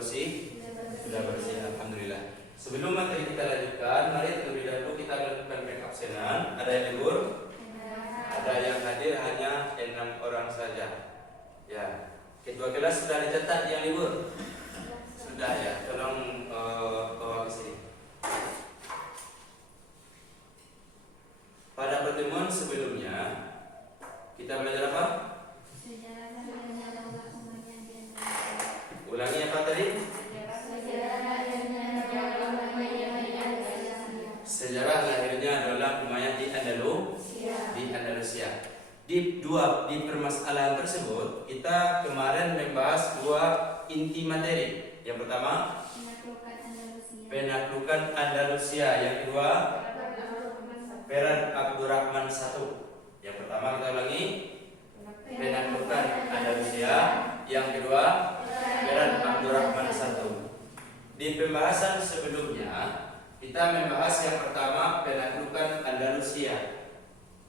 bersih? Sudah bersih, alhamdulillah. Sebelum materi kita lanjutkan, mari terlebih dahulu kita lakukan pengabsenan. Ada yang libur? Ada yang hadir hanya 6 orang saja. Ya, ketua kelas sudah dicatat yang libur? Sudah ya, tolong bawa ke sini. Pada pertemuan sebelumnya kita belajar apa? Ulangi apa tadi? Sejarah lahirnya adalah Umayyah di Andalusia. Di permasalahan tersebut kita kemarin membahas 2 inti materi. Yang pertama penaklukan Andalusia, yang kedua peran Abdurrahman I. Yang pertama kita ulangi, penaklukan Andalusia, yang kedua peran Abdurrahman I. Di pembahasan sebelumnya kita membahas yang pertama penaklukan Andalusia,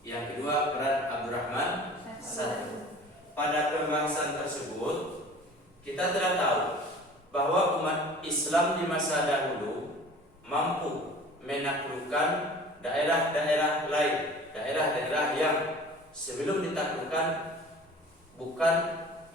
yang kedua peran Abdurrahman I. Pada pembahasan tersebut kita telah tahu bahwa umat Islam di masa dahulu mampu menaklukkan daerah-daerah lain, daerah-daerah yang sebelum ditaklukkan bukan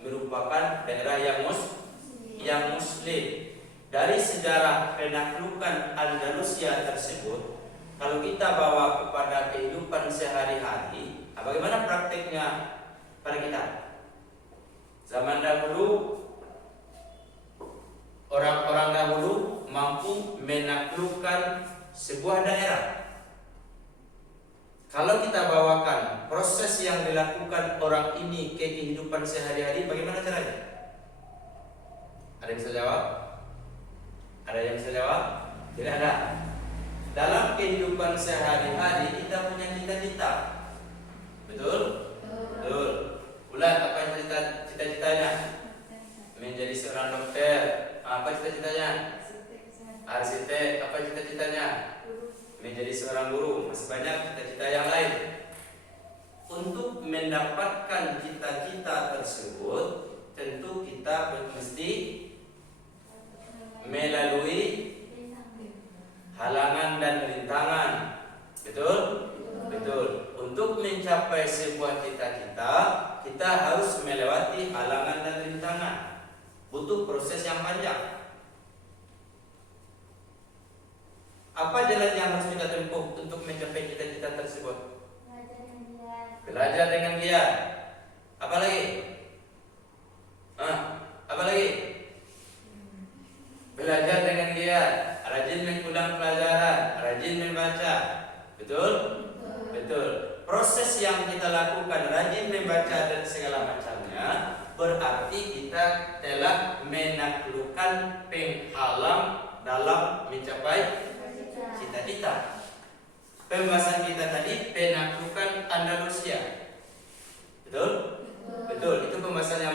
merupakan daerah yang muslim. Dari sejarah penaklukan Andalusia tersebut, kalau kita bawa kepada kehidupan sehari-hari, bagaimana prakteknya pada kita? Zaman dahulu, orang-orang dahulu mampu menaklukkan sebuah daerah. Kalau kita bawakan proses yang dilakukan orang ini ke kehidupan sehari-hari, bagaimana caranya? Ada yang bisa jawab? Ada yang bisa jawab? Tidak ada. Dalam kehidupan sehari-hari kita punya cita-cita. Betul? Betul. Ulat, apa cita-citanya? Menjadi seorang dokter. Apa cita-citanya? Arsitek. Apa cita-citanya? Menjadi seorang guru. Masih banyak cita-cita yang lain. Untuk mendapatkan cita-cita tersebut, tentu kita mesti melalui halangan dan rintangan. Betul? Betul. Untuk mencapai sebuah cita-cita, kita harus melewati halangan dan rintangan. Butuh proses yang panjang. Apa jalan yang harus kita tempuh untuk mencapai cita-cita tersebut? Belajar dengan giat. Apa lagi? Apa lagi? Belajar dengan giat, rajin mengulang pelajaran, rajin membaca. Betul? Betul. Proses yang kita lakukan, rajin membaca dan segala macamnya, berarti kita telah menaklukkan penghalang dalam mencapai cita-cita. Pembahasan kita tadi penaklukan Andalusia. Betul? Betul. Itu pembahasan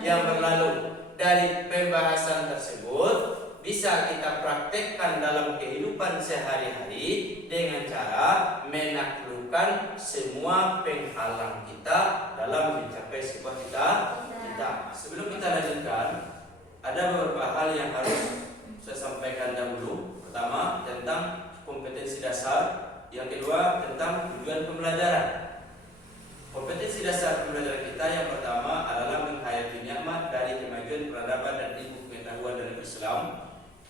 yang berlalu. Dari pembahasan tersebut bisa kita praktekkan dalam kehidupan sehari-hari dengan cara menaklukkan semua penghalang kita dalam mencapai sebuah cita-cita. Sebelum kita lanjutkan, ada beberapa hal yang harus saya sampaikan dahulu. Pertama, tentang kompetensi dasar. Yang kedua, tentang tujuan pembelajaran. Kompetensi dasar pembelajaran kita yang pertama adalah menghayati nikmat dari kemajuan peradaban dan ilmu pengetahuan dalam Islam.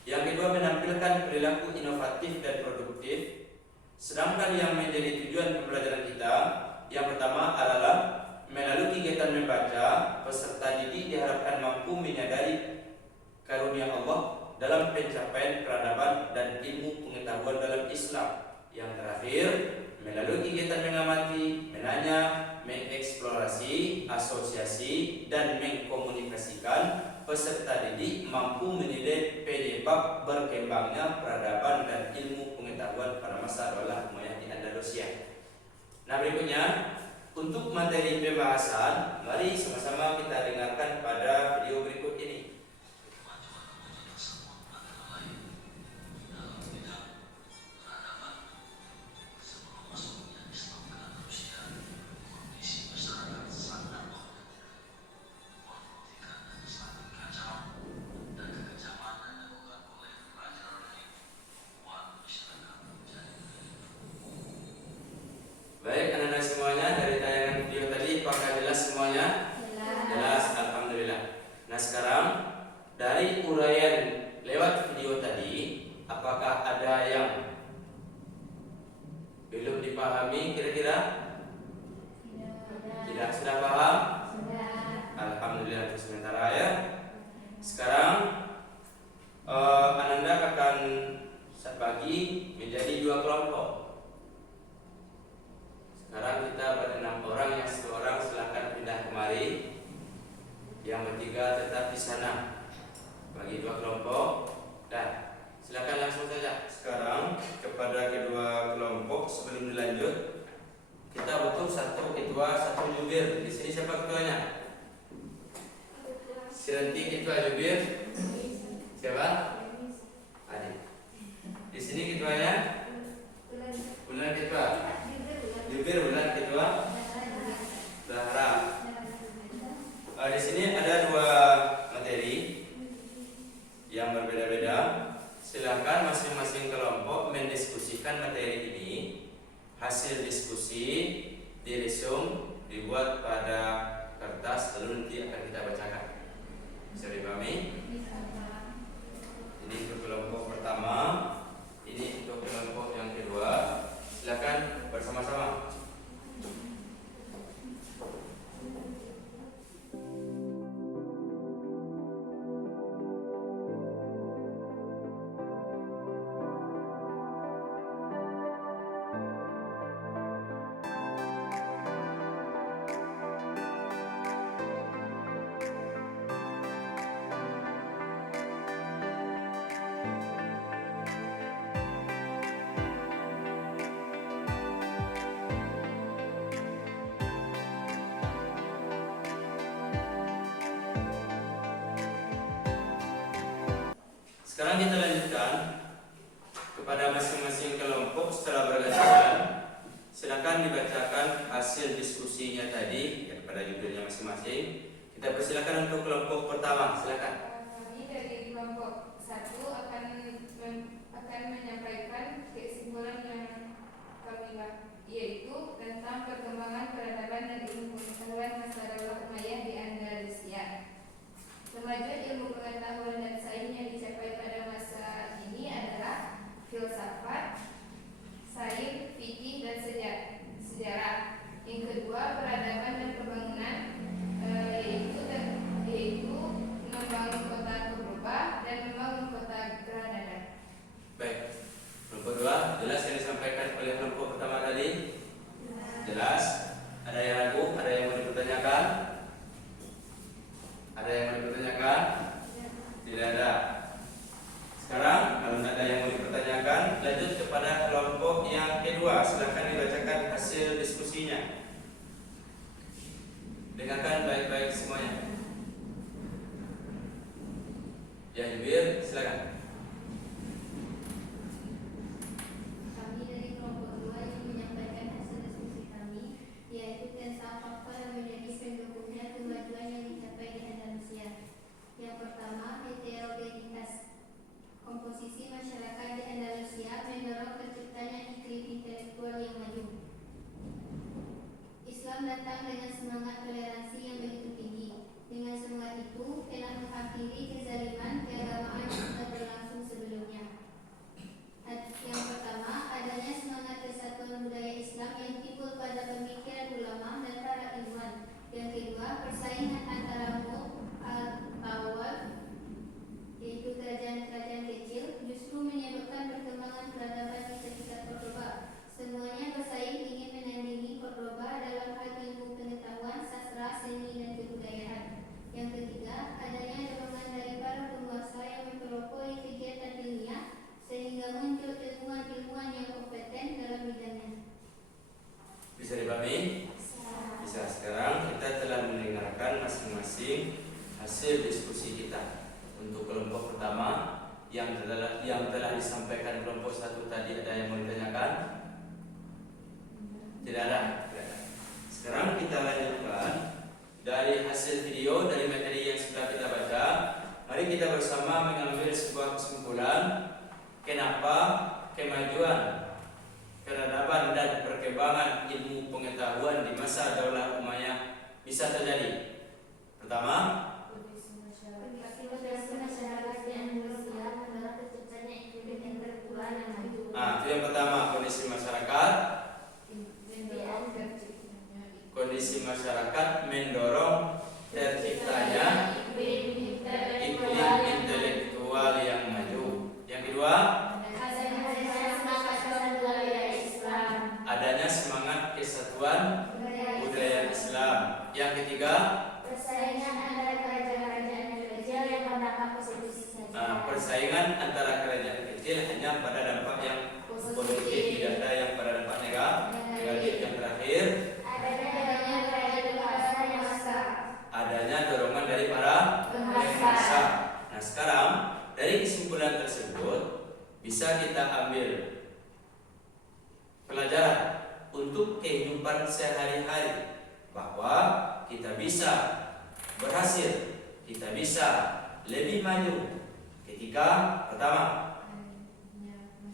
Yang kedua, menampilkan perilaku inovatif dan produktif. Sedangkan yang menjadi tujuan pembelajaran kita yang pertama adalah melalui kegiatan membaca, peserta didik diharapkan mampu menyadari karunia Allah dalam pencapaian peradaban dan ilmu pengetahuan dalam Islam. Yang terakhir, melalui kegiatan mengamati, menanya, mengeksplorasi, asosiasi, dan mengkomunikasikan, peserta didik mampu menilai penyebab berkembangnya peradaban dan ilmu pengetahuan pada masa Daulah Umayyah di Andalusia. Nah, berikutnya untuk materi pembahasan, mari sama-sama kita dengarkan pada video berikut ini. bagi dua kelompok. Dan silakan langsung saja sekarang kepada kedua kelompok. Sebelum dilanjut, kita butuh satu ketua, satu jubir. Di sini siapa ketuanya? Siranti ketua, jubir siapa? Adik. Di sini ketuanya? Bulan ketua. Jubir bulan ketua. Zahra. Di sini ada dua materi yang berbeda-beda. Silakan masing-masing kelompok mendiskusikan materi ini. Hasil diskusi diresum, dibuat pada kertas, lalu nanti akan kita bacakan. Bisa dipahami? Ini untuk kelompok pertama, ini untuk kelompok yang kedua. Silakan bersama-sama. Sekarang kita lanjutkan kepada masing-masing kelompok setelah bergantian. Silakan dibacakan hasil diskusinya tadi kepada judulnya masing-masing. Kita persilakan untuk kelompok pertama. Silakan. Kami dari kelompok 1 akan menyampaikan kesimpulan yang kami yaitu tentang perkembangan peradaban dan ilmu pengetahuan masa Daulah Umayyah di Andalusia. Kemajuan ilmu pengetahuan dan sains yang dicapai pada masa ini adalah filsafat, sains, fikih, dan sejarah. Yang kedua, peradaban dan pembangunan, yaitu membangun kota Cordoba dan membangun kota Granada. Baik. Kelompok dua, jelas yang disampaikan oleh kelompok pertama tadi? Jelas. Ada yang ragu? Ada yang mau dipertanyakan? Ada yang mau dipertanyakan? Tidak ada. Sekarang kalau tidak ada yang mau dipertanyakan, lanjut kepada kelompok yang kedua. Silakan dibacakan hasil diskusinya. Dengarkan baik-baik semuanya. Ya, jubir, silakan. Kami dari kelompok 2 yang menyampaikan hasil diskusi kami, yaitu tentang faktor yang menjadi pendukungnya kemajuan yang dicapai di Andalusia. Yang pertama, heterogenitas. Komposisi masyarakat di Andalusia mendorong terciptanya iklim intelektual yang maju. Islam datang dengan semangat toleransi yang begitu tinggi. Dengan semangat itu telah mengakhiri kezaliman keagamaan yang sudah berlangsung sebelumnya. Yang pertama, adanya semangat kesatuan budaya Islam yang timbul pada pemikiran ulama dan para ilmuwan. Yang kedua, persaingan antara al-Tawaf, yaitu kerajaan-kerajaan kecil, justru menyebabkan perkembangan peradaban di sekitar Cordoba. Semuanya bersaing ingin menandingi Cordoba dalam hal ilmu pengetahuan, sastra, seni, dan kebudayaan. Yang ketiga, adanya dorongan dari para penguasa yang mempelopori kegiatan ilmiah sehingga muncul ilmuwan-ilmuwan yang kompeten dalam bidangnya. Bisa dipahami? Bisa. Sekarang kita telah mendengarkan masing-masing hasil diskusi kita. Untuk kelompok pertama yang telah disampaikan kelompok 1 tadi, ada yang mau ditanyakan? Tidak ada. Sekarang kita lanjutkan dari hasil video, dari materi yang sudah kita baca. Mari kita bersama mengambil sebuah kesimpulan kenapa kemajuan peradaban dan perkembangan ilmu pengetahuan di masa Daulah Umayyah bisa terjadi. Pertama, masyarakat di Andalusia mendorong terciptanya iklim intelektual yang maju. itu yang pertama, kondisi masyarakat mendorong terciptanya iklim intelektual yang maju. Yang kedua, adanya semangat kesatuan budaya Islam. Yang ketiga, persaingan antara dampak positif saja. Persaingan antara kerajaan kecil hanya pada dampak yang positif, tidak ada yang pada dampak negatif. Yang terakhir, adanya dorongan dari para penguasa. Nah, sekarang dari kesimpulan tersebut bisa kita ambil pelajaran untuk kehidupan sehari-hari bahwa kita bisa berhasil, kita bisa lebih maju ketika pertama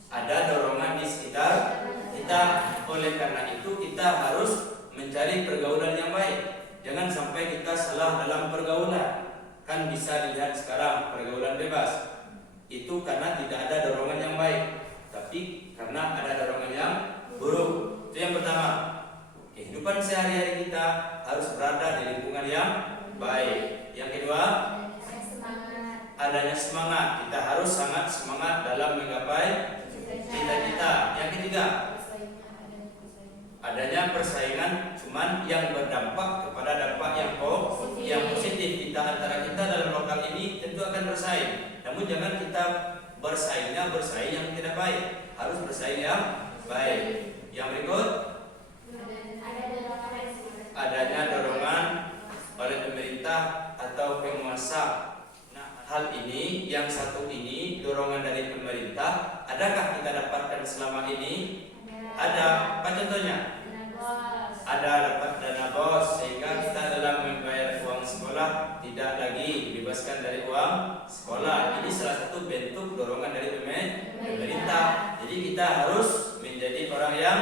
ada dorongan di sekitar kita. Oleh karena itu kita harus mencari pergaulan yang baik. Jangan sampai kita salah dalam pergaulan. Kan bisa dilihat sekarang pergaulan bebas itu karena tidak ada dorongan yang baik, tapi karena ada dorongan yang buruk. Itu yang pertama. Kehidupan sehari-hari kita harus berada di lingkungan yang baik. Yang kedua, adanya semangat. Kita harus sangat semangat dalam menggapai cita-cita. Yang ketiga, adanya persaingan cuman yang berdampak kepada dampak yang positif. Kita antara kita dalam lokal ini tentu akan bersaing. Namun jangan kita bersaing yang tidak baik. Harus bersaing yang baik. Yang berikut, adanya dorongan oleh pemerintah atau penguasa. Nah, hal ini, yang satu ini, dorongan dari pemerintah, adakah kita dapatkan selama ini? Ada. Apa contohnya? Ada dapat dana BOS sehingga kita dalam membayar uang sekolah tidak lagi dibebaskan dari uang sekolah. Ini salah satu bentuk dorongan dari pemerintah. Jadi kita harus menjadi orang yang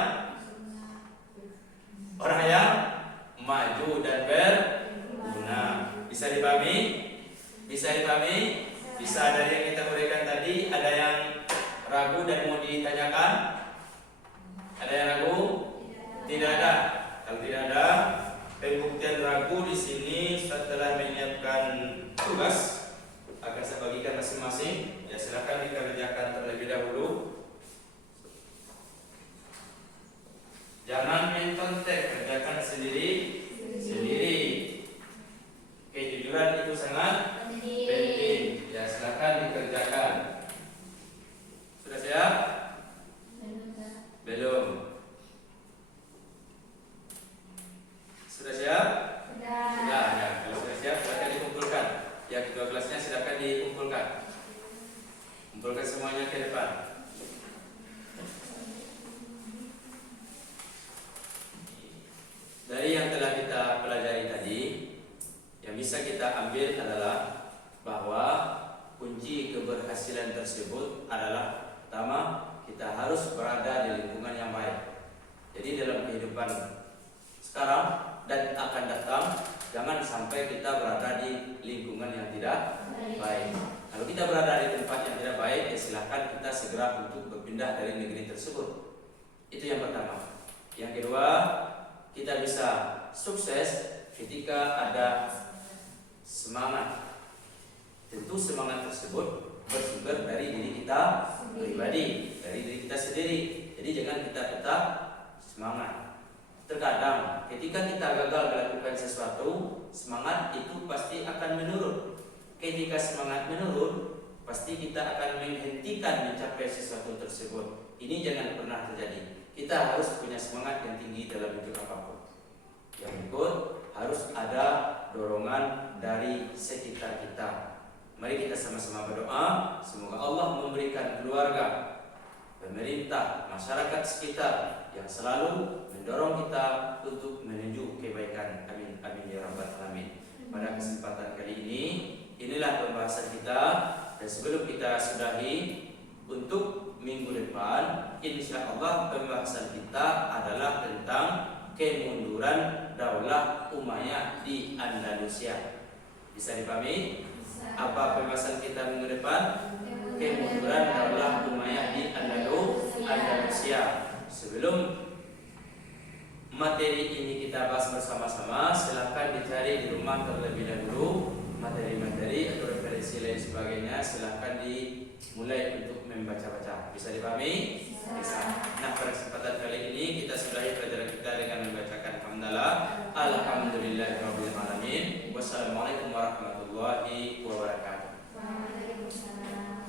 maju dan berguna. Bisa dipahami? Bisa dari yang kita berikan tadi. Ada yang ragu dan mau ditanyakan? Ada yang ragu? Tidak ada. Kalau tidak ada pembuktian ragu di sini, setelah menyiapkan tugas akan saya bagikan masing-masing. Ya, silakan dikerjakan terlebih dahulu. Jangan mencontek, kerjakan sendiri. Kejujuran itu sangat penting. Ya, silakan dikerjakan. Sudah siap? Belum. Sudah siap? Sudah. Ya. Kalau sudah siap, silakan dikumpulkan. Ya, kedua kelasnya silakan dikumpulkan. Kumpulkan semuanya ke depan. Dari yang telah kita pelajari tadi, yang bisa kita ambil adalah bahwa kunci keberhasilan tersebut adalah pertama, kita harus berada di lingkungan yang baik. Jadi dalam kehidupan sekarang dan akan datang, jangan sampai kita berada di lingkungan yang tidak baik. Kalau kita berada di tempat yang tidak baik, ya silakan kita segera untuk berpindah dari negeri tersebut. Itu yang pertama. Yang kedua, kita bisa sukses ketika ada semangat. Tentu semangat tersebut bersumber dari diri kita pribadi, dari diri kita sendiri. Jadi jangan kita tetap semangat. Terkadang ketika kita gagal melakukan sesuatu, semangat itu pasti akan menurun. Ketika semangat menurun, pasti kita akan menghentikan mencapai sesuatu tersebut. Ini jangan pernah terjadi. Kita harus punya semangat yang tinggi dalam hidup apapun. Yang berikut, harus ada dorongan dari sekitar kita. Mari kita sama-sama berdoa, semoga Allah memberikan keluarga, pemerintah, masyarakat sekitar yang selalu mendorong kita untuk menuju kebaikan. Amin, amin ya rabbal alamin. Pada kesempatan kali ini, inilah pembahasan kita. Dan sebelum kita sudahi, untuk minggu depan, insya Allah pembahasan kita adalah tentang kemunduran Daulah Umayyah di Andalusia. Bisa dipahami? Apa pembahasan kita minggu depan? Kemunduran Daulah Umayyah di Andalusia. Sebelum materi ini kita bahas bersama-sama, silahkan dicari di rumah terlebih dahulu materi-materi atau referensi lain sebagainya. Silahkan dimulai untuk membaca-baca. Bisa dipahami? Bisa. Nah, pada kesempatan kali ini kita sudahi pelajaran kita dengan membacakan hamdalah. Alhamdulillahirabbil alamin. Wassalamualaikum warahmatullahi wabarakatuh. Waalaikumsalam.